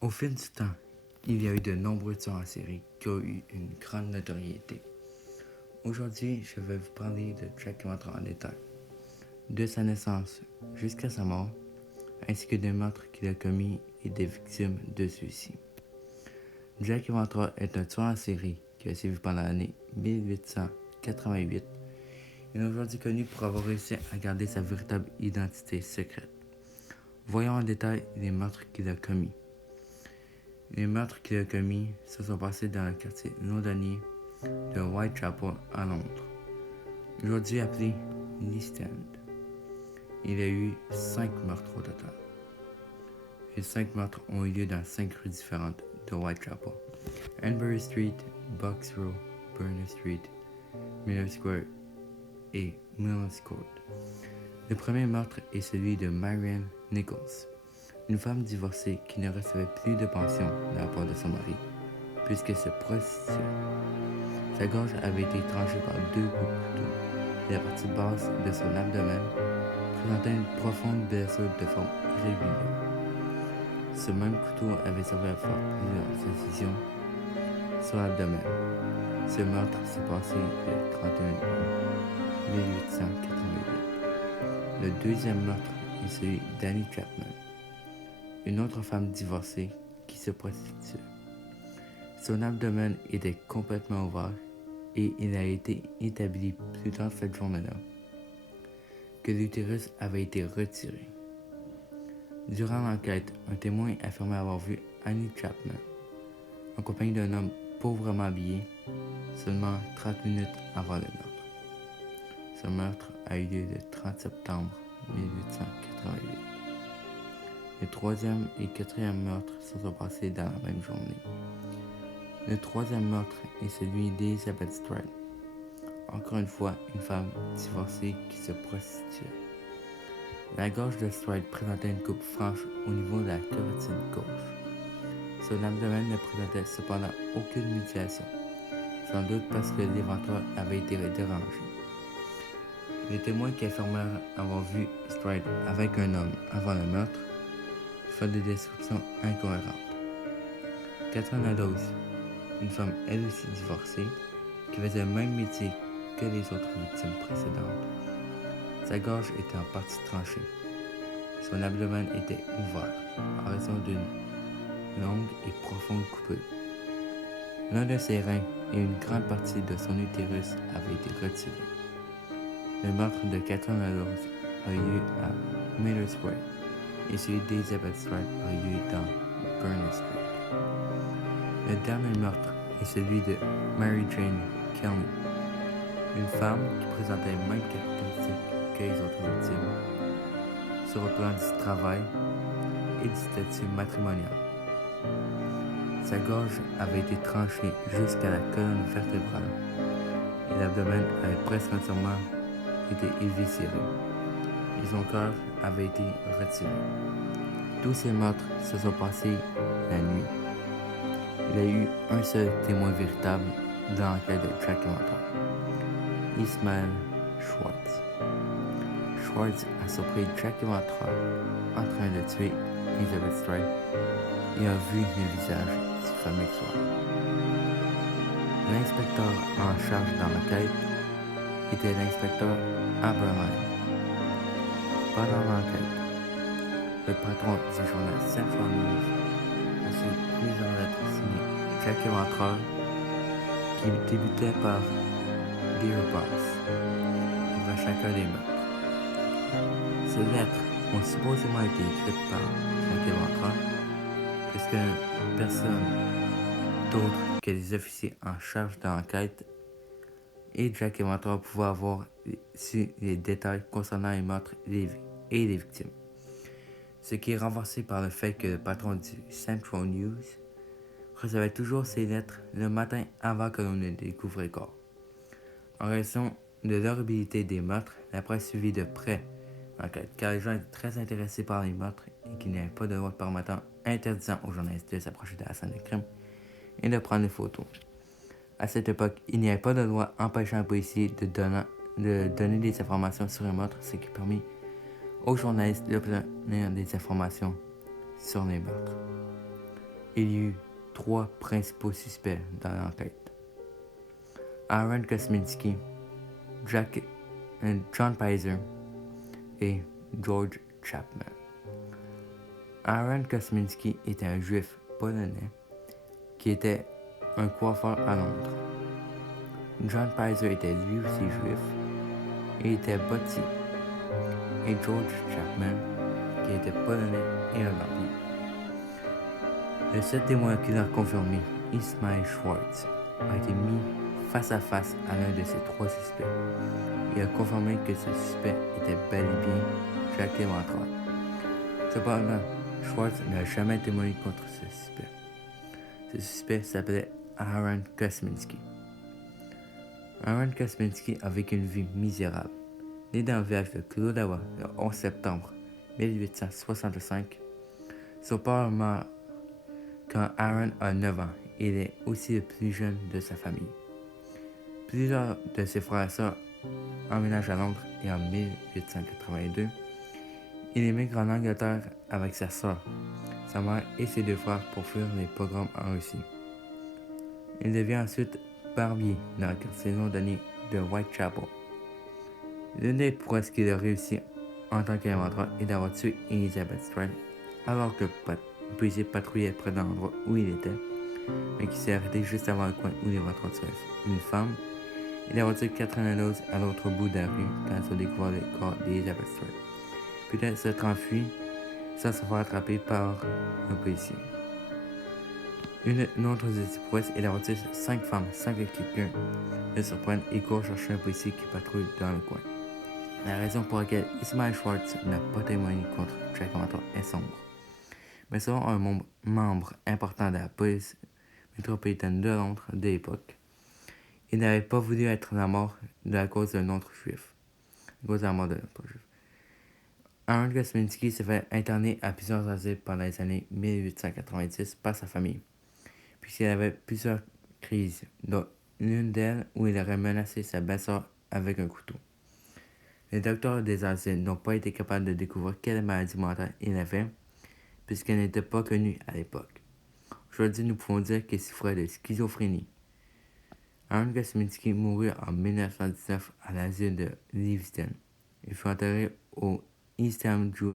Au fil du temps, il y a eu de nombreux tueurs en série qui ont eu une grande notoriété. Aujourd'hui, je vais vous parler de Jack Revenant en détail, de sa naissance jusqu'à sa mort, ainsi que des meurtres qu'il a commis et des victimes de ceux-ci. Jack Revenant est un tueur en série qui a sévi pendant l'année 1888. Il est aujourd'hui connu pour avoir réussi à garder sa véritable identité secrète. Voyons en détail les meurtres qu'il a commis. Les meurtres qu'il a commis se sont passés dans le quartier londonien de Whitechapel à Londres, aujourd'hui appelé l'East End. Il y a eu 5 meurtres au total. Les 5 meurtres ont eu lieu dans 5 rues différentes de Whitechapel: Hanbury Street, Box Row, Berners Street, Miller Square et Mills Court. Le premier meurtre est celui de Marianne Nichols, une femme divorcée qui ne recevait plus de pension de la part de son mari, puisqu'elle se prostituait. Sa gorge avait été tranchée par 2 coups de couteau et la partie basse de son abdomen présentait une profonde blessure de forme irrégulière. Ce même couteau avait servi à faire plusieurs incisions sur l'abdomen. Ce meurtre s'est passé le 31 août 1888. Le deuxième meurtre est celui d'Annie Chapman, une autre femme divorcée qui se prostituait. Son abdomen était complètement ouvert et il a été établi plus tard cette journée-là que l'utérus avait été retiré. Durant l'enquête, un témoin affirmait avoir vu Annie Chapman en compagnie d'un homme pauvrement habillé seulement 30 minutes avant le meurtre. Ce meurtre a eu lieu le 30 septembre 1888. Le troisième et quatrième meurtre se sont passés dans la même journée. Le troisième meurtre est celui d'Elizabeth Stride, encore une fois une femme divorcée qui se prostituait. La gorge de Stride présentait une coupe franche au niveau de la carotide gauche. Son abdomen ne présentait cependant aucune mutilation, sans doute parce que l'éventreur avait été dérangé. Les témoins qui affirmèrent avoir vu Stride avec un homme avant le meurtre font des descriptions incohérentes. Catherine Eddowes, une femme elle aussi divorcée, qui faisait le même métier que les autres victimes précédentes. Sa gorge était en partie tranchée. Son abdomen était ouvert en raison d'une longue et profonde coupure. L'un de ses reins et une grande partie de son utérus avaient été retirés. Le meurtre de Catherine Eddowes a eu lieu à Miller Square et celui d'Elizabeth Stride a eu lieu dans Berners Street. Le dernier meurtre est celui de Mary Jane Kelly, une femme qui présentait les mêmes caractéristiques que les autres victimes sur le plan du travail et du statut matrimonial. Sa gorge avait été tranchée jusqu'à la colonne vertébrale et l'abdomen avait presque entièrement été éviscéré et son cœur avait été retiré. Tous ces meurtres se sont passés la nuit. Il y a eu un seul témoin véritable dans l'enquête de Jack Revenant, Ismael Schwartz. Schwartz a surpris Jack Revenant en train de tuer Elizabeth Stride et a vu le visage du fameux soir. L'inspecteur en charge dans l'enquête était l'inspecteur Aberline. Pendant l'enquête, le patron du journal Central News reçut plusieurs lettres signées Jack Revenant qui débutaient par Dear Boss après chacun des meurtres. Ces lettres ont supposément été écrites par Jack Revenant puisque personne d'autre que les officiers en charge de l'enquête et Jack Revenant pouvaient avoir su les détails concernant les meurtres et les victimes. Ce qui est renforcé par le fait que le patron du Central News recevait toujours ces lettres le matin avant que l'on ne découvre le corps. En raison de l'horribilité des meurtres, la presse suivit de près l'enquête, car les gens étaient très intéressés par les meurtres et qu'il n'y avait pas de loi permettant interdisant aux journalistes de s'approcher de la scène de crime et de prendre des photos. À cette époque, il n'y avait pas de loi empêchant les policiers de donner des informations sur les meurtres, ce qui permit aux journalistes d'obtenir des informations sur les meurtres. il y eut 3 principaux suspects dans l'enquête. Aaron Kosminski, John Pizer et George Chapman. Aaron Kosminski était un juif polonais qui était un coiffeur à Londres. John Pizer était lui aussi juif et était bâti. Et George Chapman, qui était polonais et hollandais. Le seul témoin qui l'a confirmé, Ismail Schwartz, a été mis face à face à l'un de ces 3 suspects. Il a confirmé que ce suspect était bel et bien Jacques Léventreur. Cependant, Schwartz n'a jamais témoigné contre ce suspect. Ce suspect s'appelait Aaron Kosminski. Aaron Kosminski a vécu une vie misérable. Né dans le village de Klodawa le 11 septembre 1865, son père meurt quand Aaron a 9 ans et il est aussi le plus jeune de sa famille. Plusieurs de ses frères et sœurs emménagent à Londres et en 1882, il émigre en Angleterre avec sa sœur, sa mère et ses 2 frères pour fuir les pogroms en Russie. Il devient ensuite barbier dans le quartier londonien de Whitechapel. L'une des prouesses qu'il a réussi en tant qu'inventeur est d'avoir tué Elizabeth Strand alors que le policier patrouillait près de l'endroit où il était, mais qui s'est arrêté juste avant le coin où les voitures tuaient une femme et d'avoir tué Catherine Eddowes à l'autre bout de la rue quand ils ont découvert le corps d'Elizabeth Strand. Puis elle s'est enfuie sans se faire attraper par un policier. Une autre de ses prouesses est d'avoir tué 5 femmes sans que quelqu'un le surprenne et court chercher un policier qui patrouille dans le coin. La raison pour laquelle Ismail Schwartz n'a pas témoigné contre Jack Léventreur est sombre. Mais selon un membre important de la police métropolitaine de Londres de l'époque, il n'avait pas voulu être la mort de la cause d'un autre juif. Aaron Kosminski s'est fait interner à plusieurs asiles pendant les années 1890 par sa famille, puisqu'il avait plusieurs crises, dont l'une d'elles où il aurait menacé sa belle-sœur avec un couteau. Les docteurs des asiles n'ont pas été capables de découvrir quelle maladie mentale il avait, puisqu'elle n'était pas connue à l'époque. Aujourd'hui, nous pouvons dire qu'il souffrait de schizophrénie. Aaron Kosminski mourut en 1919 à l'asile de Leavesden. Il fut enterré au East Ham Jewish